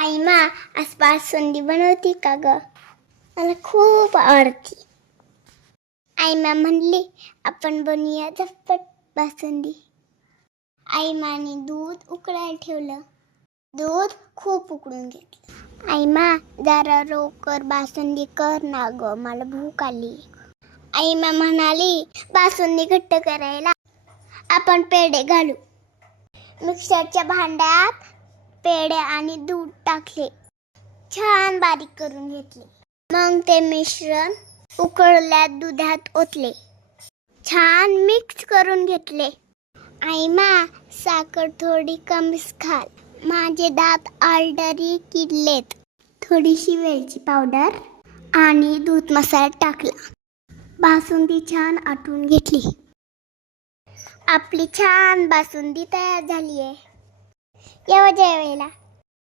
आई मा आज बासुंदी बनवती का ग? मला खूप आवडती. आई मा म्हणली आपण बनूया झटपट बासुंदी. आई माने दूध उकळायला ठेवलं. दूध खूप उकळून घेतलं. आई मा जरा रोकर बासुंदी कर ना ग मला भूक आली. आई मा म्हणाली बासुंदी घट्ट करायला आपण पेढे घालू. मिक्सरच्या भांड्यात पेढे आणि दूध टाकले. छान बारीक करून घेतले. मग ते मिश्रण उकळल्या दुधात ओतले. छान मिक्स करून घेतले. आई मा साखर थोडी कमीच खाल. माझे दात ऑलरेडी किडलेत. थोडीशी वेलची पावडर आणि दूध मसाला टाकला. बासुंदी छान आटून घेतली. आपली छान बासुंदी तयार झाली आहे येवा जेवायला.